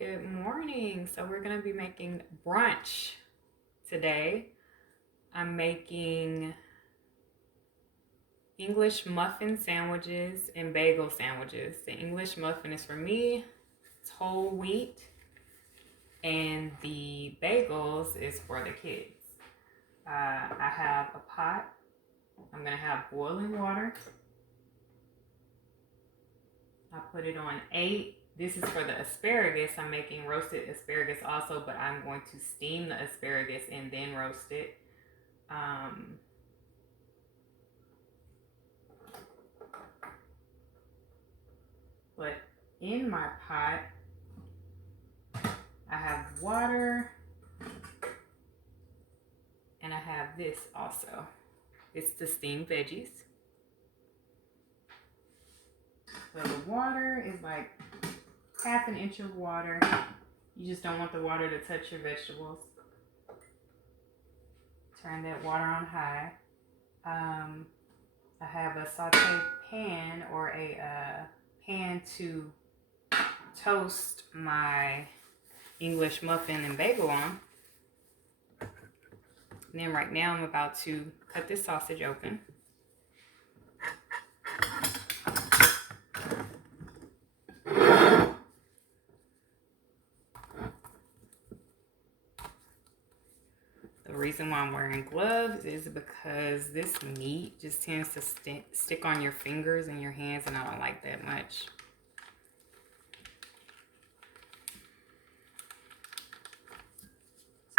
Good morning. So we're going to be making brunch today. I'm making English muffin sandwiches and bagel sandwiches. The English muffin is for me, it's whole wheat, and the bagels is for the kids. I have a pot. I'm going to have boiling water. I put it on 8. This is for the asparagus. I'm making roasted asparagus also, but I'm going to steam the asparagus and then roast it. But in my pot, I have water and I have this also. It's the steamed veggies. So the water is like half an inch of water. You just don't want the water to touch your vegetables. Turn that water on high. I have a saute pan or a pan to toast my English muffin and bagel on. And then right now I'm about to cut this sausage open. The reason why I'm wearing gloves is because this meat just tends to stick on your fingers and your hands, and I don't like that much.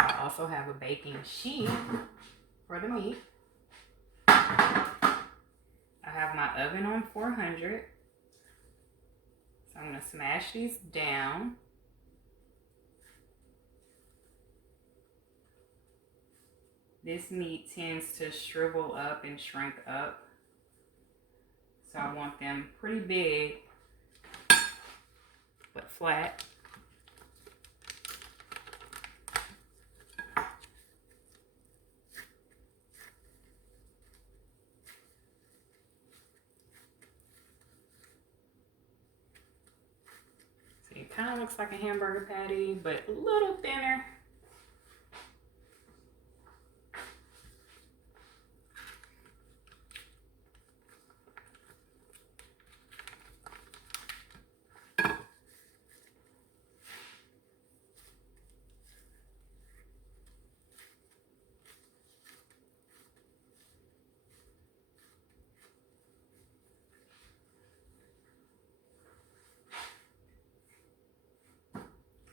So I also have a baking sheet for the meat. I have my oven on 400. So I'm going to smash these down. This meat tends to shrivel up and shrink up. So I want them pretty big, but flat. So it kind of looks like a hamburger patty, but a little thinner.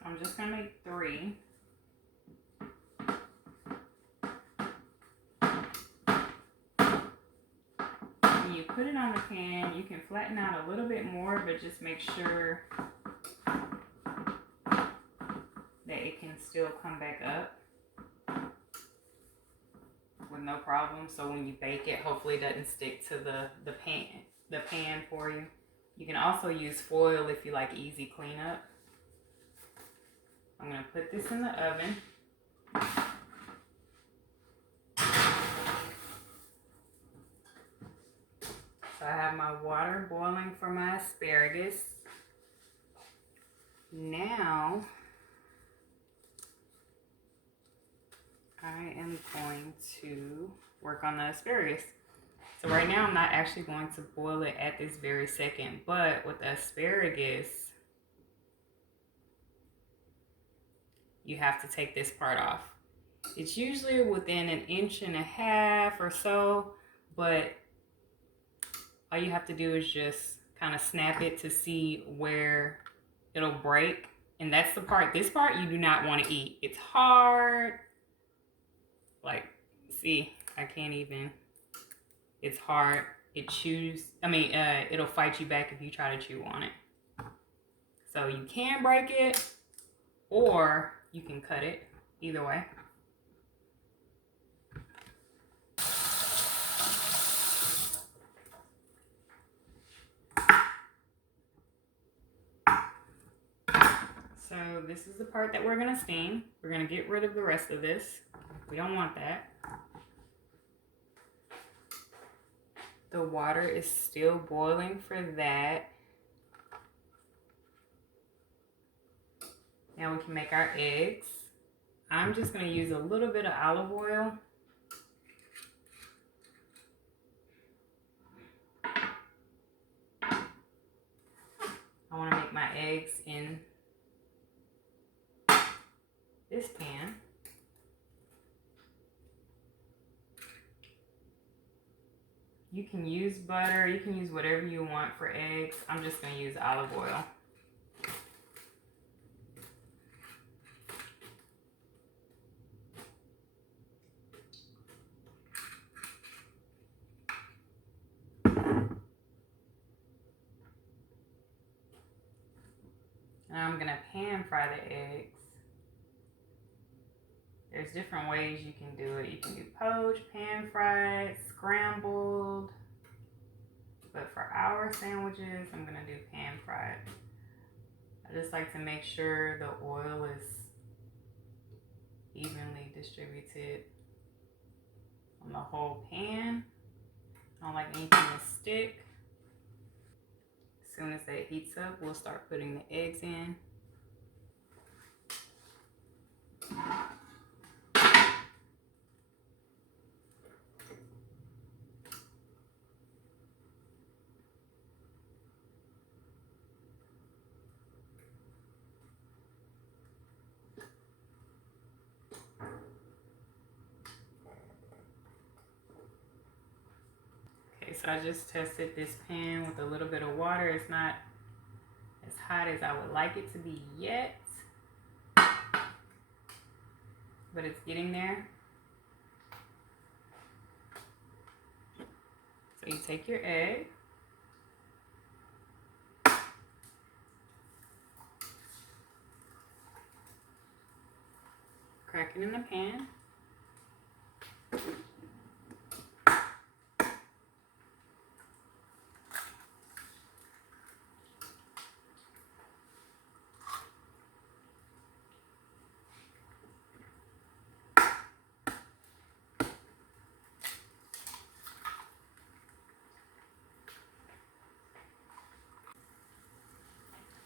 I'm just going to make 3. When you put it on the pan, you can flatten out a little bit more, but just make sure that it can still come back up with no problem. So when you bake it, hopefully it doesn't stick to the pan for you. You can also use foil if you like easy cleanup. I'm going to put this in the oven. So I have my water boiling for my asparagus. Now I am going to work on the asparagus. So right now I'm not actually going to boil it at this very second, but with the asparagus, you have to take this part off. It's usually within 1.5 inches or so, but all you have to do is just kind of snap it to see where it'll break. And that's the part, this part you do not want to eat. It's hard. Like, see, I can't even, it's hard. It'll fight you back if you try to chew on it. So you can break it or you can cut it, either way. So this is the part that we're going to steam. We're going to get rid of the rest of this. We don't want that. The water is still boiling for that. Now we can make our eggs. I'm just going to use a little bit of olive oil. I want to make my eggs in this pan. You can use butter, you can use whatever you want for eggs. I'm just going to use olive oil. And I'm going to pan fry the eggs. There's different ways you can do it. You can do poached, pan fried, scrambled. But for our sandwiches, I'm going to do pan fried. I just like to make sure the oil is evenly distributed on the whole pan. I don't like anything to stick. As soon as that heats up, we'll start putting the eggs in. Okay, so I just tested this pan with a little bit of water. It's not as hot as I would like it to be yet, but it's getting there. So you take your egg, crack it in the pan.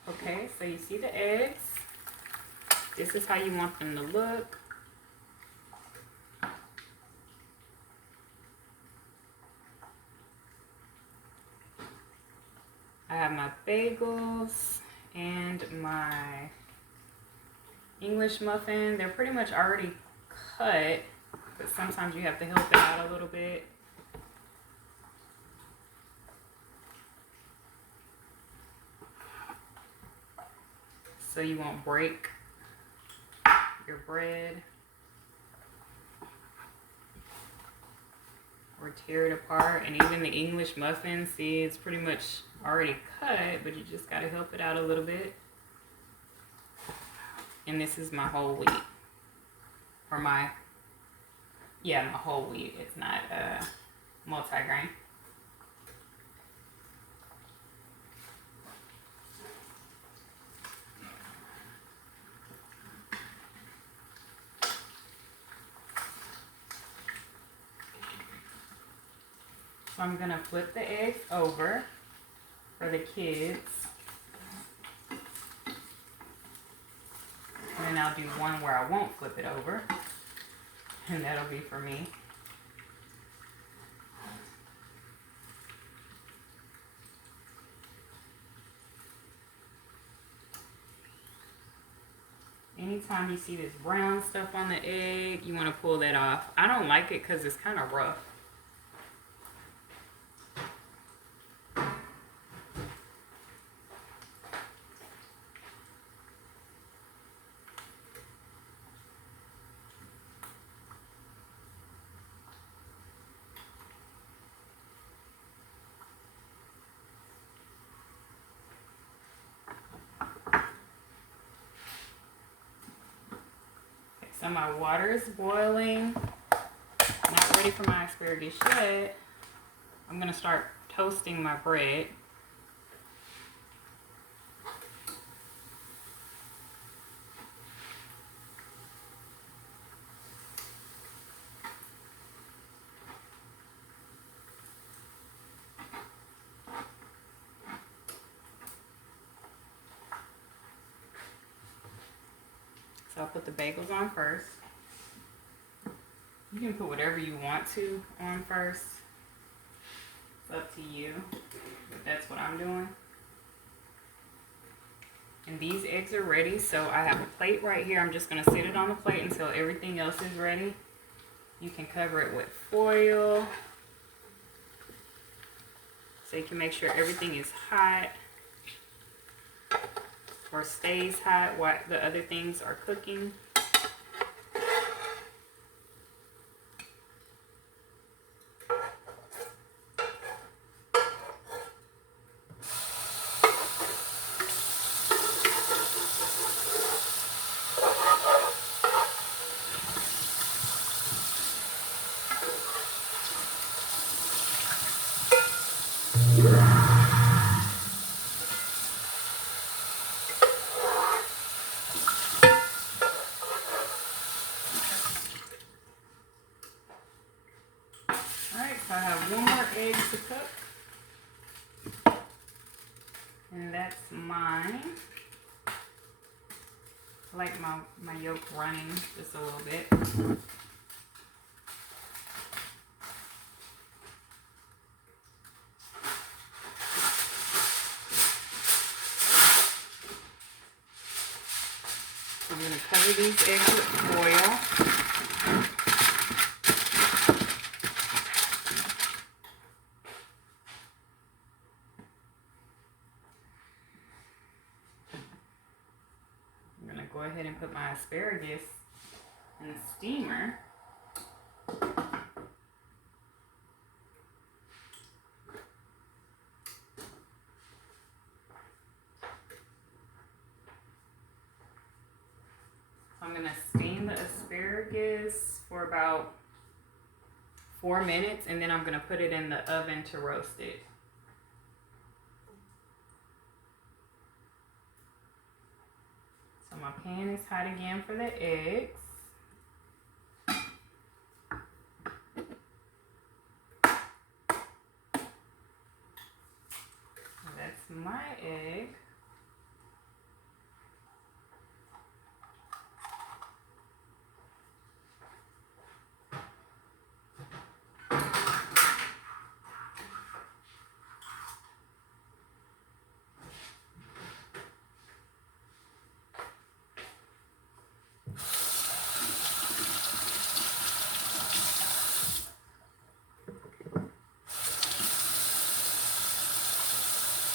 Okay, so you see the eggs. This is how you want them to look. I have my bagels and my English muffin. They're pretty much already cut, but sometimes you have to help it out a little bit. So you won't break your bread or tear it apart. And even the English muffin, see, it's pretty much already cut, but you just gotta help it out a little bit. And this is my whole wheat, or my whole wheat. It's not multi-grain. So I'm gonna flip the eggs over for the kids. And then I'll do one where I won't flip it over. And that'll be for me. Anytime you see this brown stuff on the egg, you want to pull that off. I don't like it because it's kind of rough. So my water is boiling. Not ready for my asparagus yet. I'm going to start toasting my bread. put the bagels on first. You can put whatever you want to on first. It's up to you, but that's what I'm doing. And these eggs are ready, so I have a plate right here. I'm just gonna sit it on the plate until everything else is ready. You can cover it with foil, so you can make sure everything is hot or stays hot while the other things are cooking. Alright, so I have one more egg to cook. And that's mine. I like my yolk running just a little bit. I'm going to cover these eggs with foil. I'm going to go ahead and put my asparagus in the steamer. I'm going to steam the asparagus for about 4 minutes, and then I'm going to put it in the oven to roast it. So my pan is hot again for the eggs. That's my egg.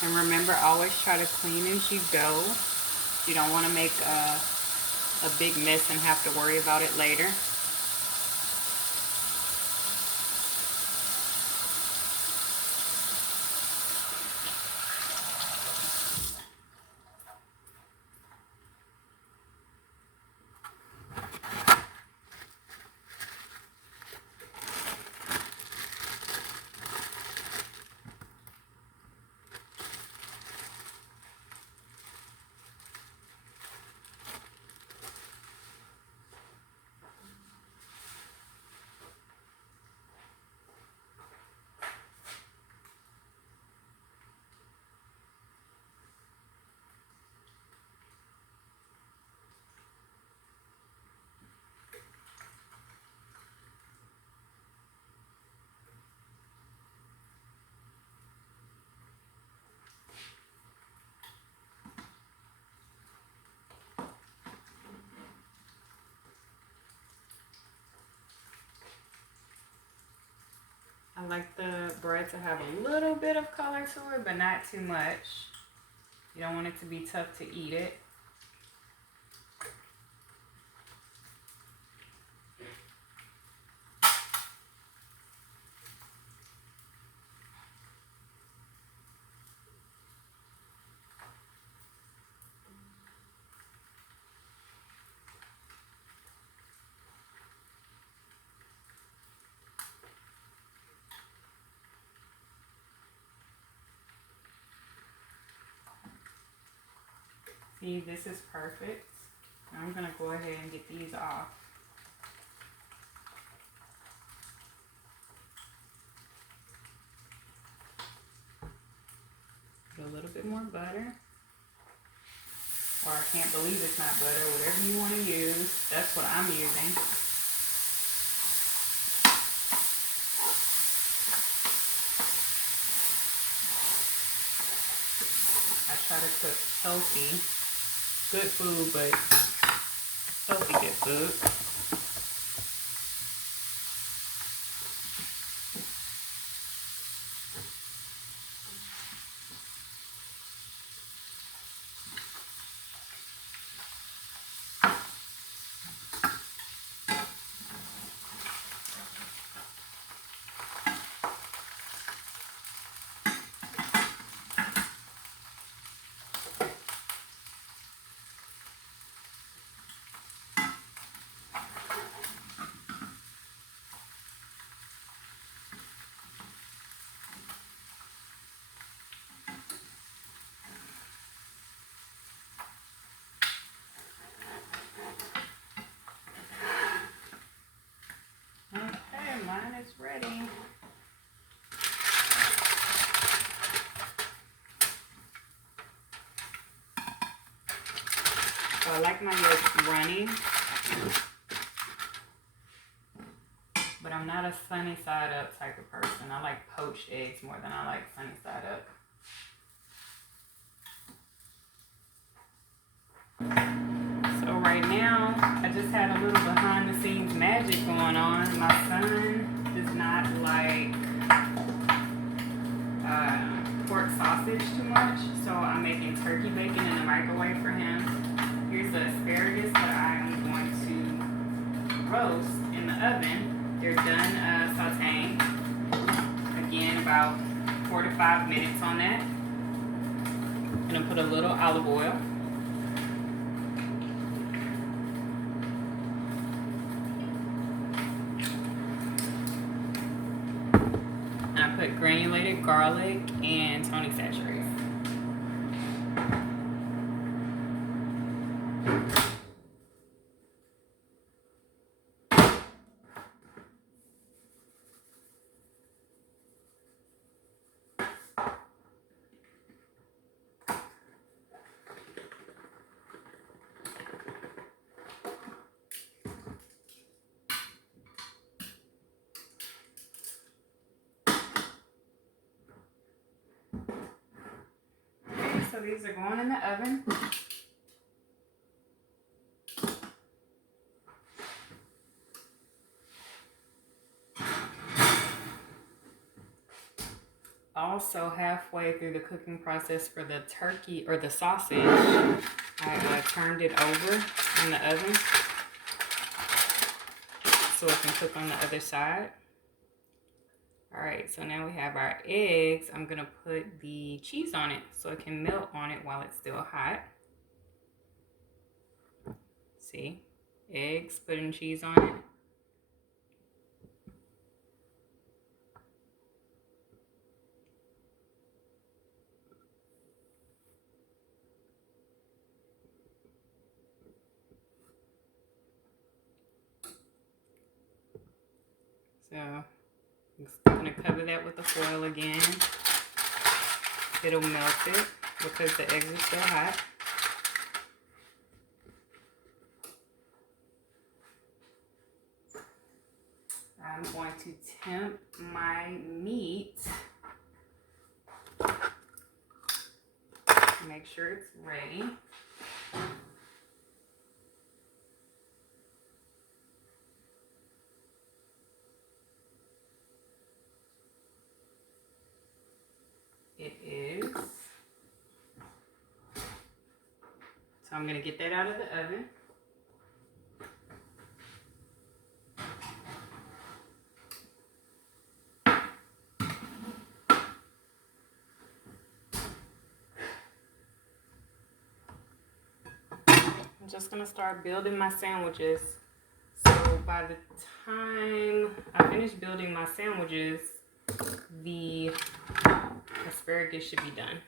And remember, always try to clean as you go. You don't want to make a big mess and have to worry about it later. I like the bread to have a little bit of color to it, but not too much. You don't want it to be tough to eat it. See, this is perfect. I'm gonna go ahead and get these off. Put a little bit more butter. or I can't believe it's not butter, whatever you want to use. That's what I'm using. I try to cook healthy, good food, but healthy good food. Okay, mine is ready. So I like my yolks runny, but I'm not a sunny side up type of person. I like poached eggs more than I like sunny side up. So right now, I just had a little behind the scenes magic going on. My son does not like pork sausage too much, so I'm making turkey bacon in the microwave for him. Here's the asparagus that I am going to roast in the oven. They're done sauteing. Again, about 4 to 5 minutes on that. I'm gonna put a little olive oil. I put granulated garlic and Tony Chachere's. Okay, so these are going in the oven. Also, halfway through the cooking process for the turkey or the sausage, I turned it over in the oven so it can cook on the other side. All right, so now we have our eggs. I'm gonna put the cheese on it so it can melt on it while it's still hot. See, eggs, putting cheese on it. So I'm just gonna cover that with the foil again. It'll melt it because the eggs are still hot. I'm going to temp my meat. Make sure it's ready. It is. So I'm gonna get that out of the oven. I'm just gonna start building my sandwiches. So by the time I finish building my sandwiches, the asparagus should be done.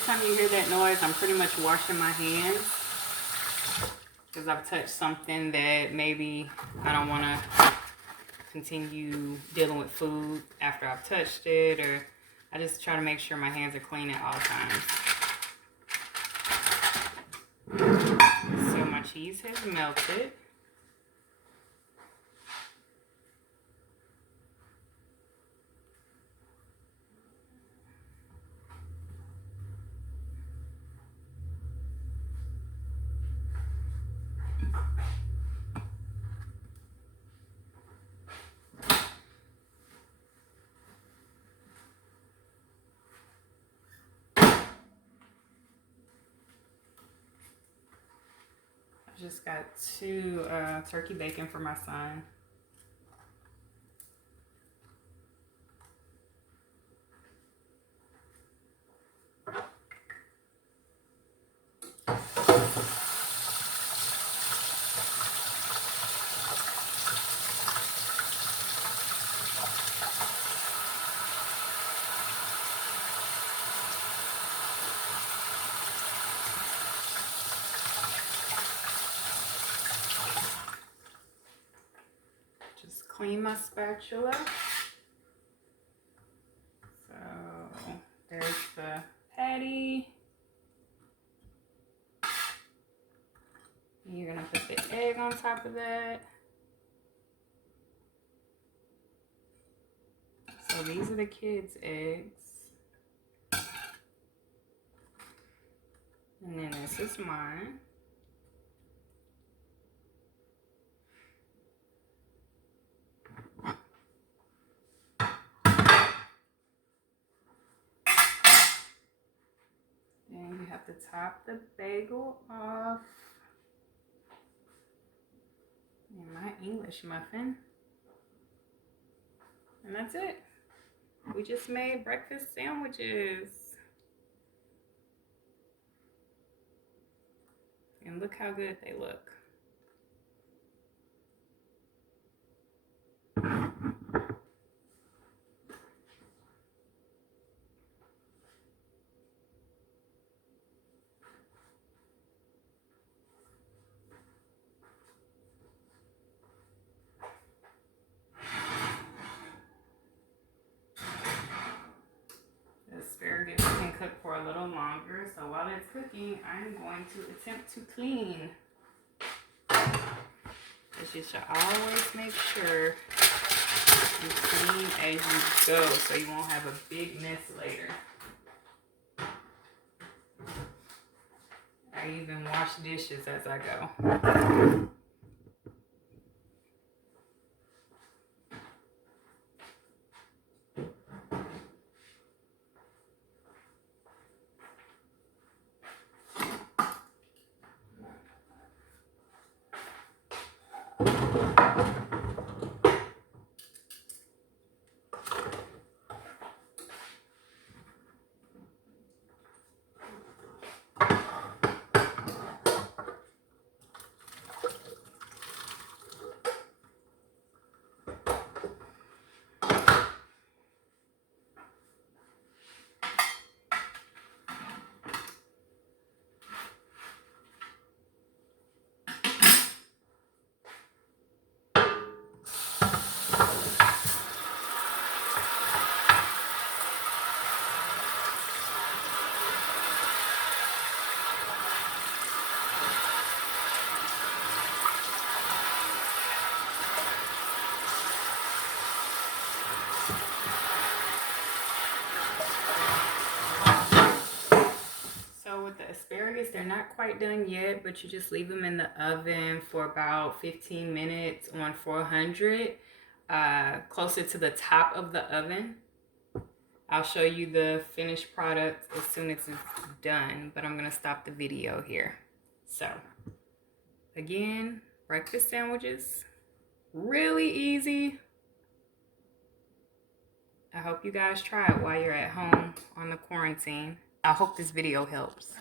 every time you hear that noise, I'm pretty much washing my hands because I've touched something that maybe I don't want to continue dealing with food after I've touched it, or I just try to make sure my hands are clean at all times. So my cheese has melted. Just got 2 turkey bacon for my son. Just clean my spatula. So there's the patty. You're gonna put the egg on top of that. So these are the kids' eggs. And then this is mine. Then you have to top the bagel off. And my English muffin. And that's it. We just made breakfast sandwiches. And look how good they look. Asparagus can cook for a little longer, so while it's cooking, I'm going to attempt to clean. Because you should always make sure you clean as you go so you won't have a big mess later. I even wash dishes as I go. Asparagus, they're not quite done yet, but you just leave them in the oven for about 15 minutes on 400, closer to the top of the oven. I'll show you the finished product as soon as it's done, but I'm gonna stop the video here. So again, breakfast sandwiches, really easy. I hope you guys try it while you're at home on the quarantine. I hope this video helps.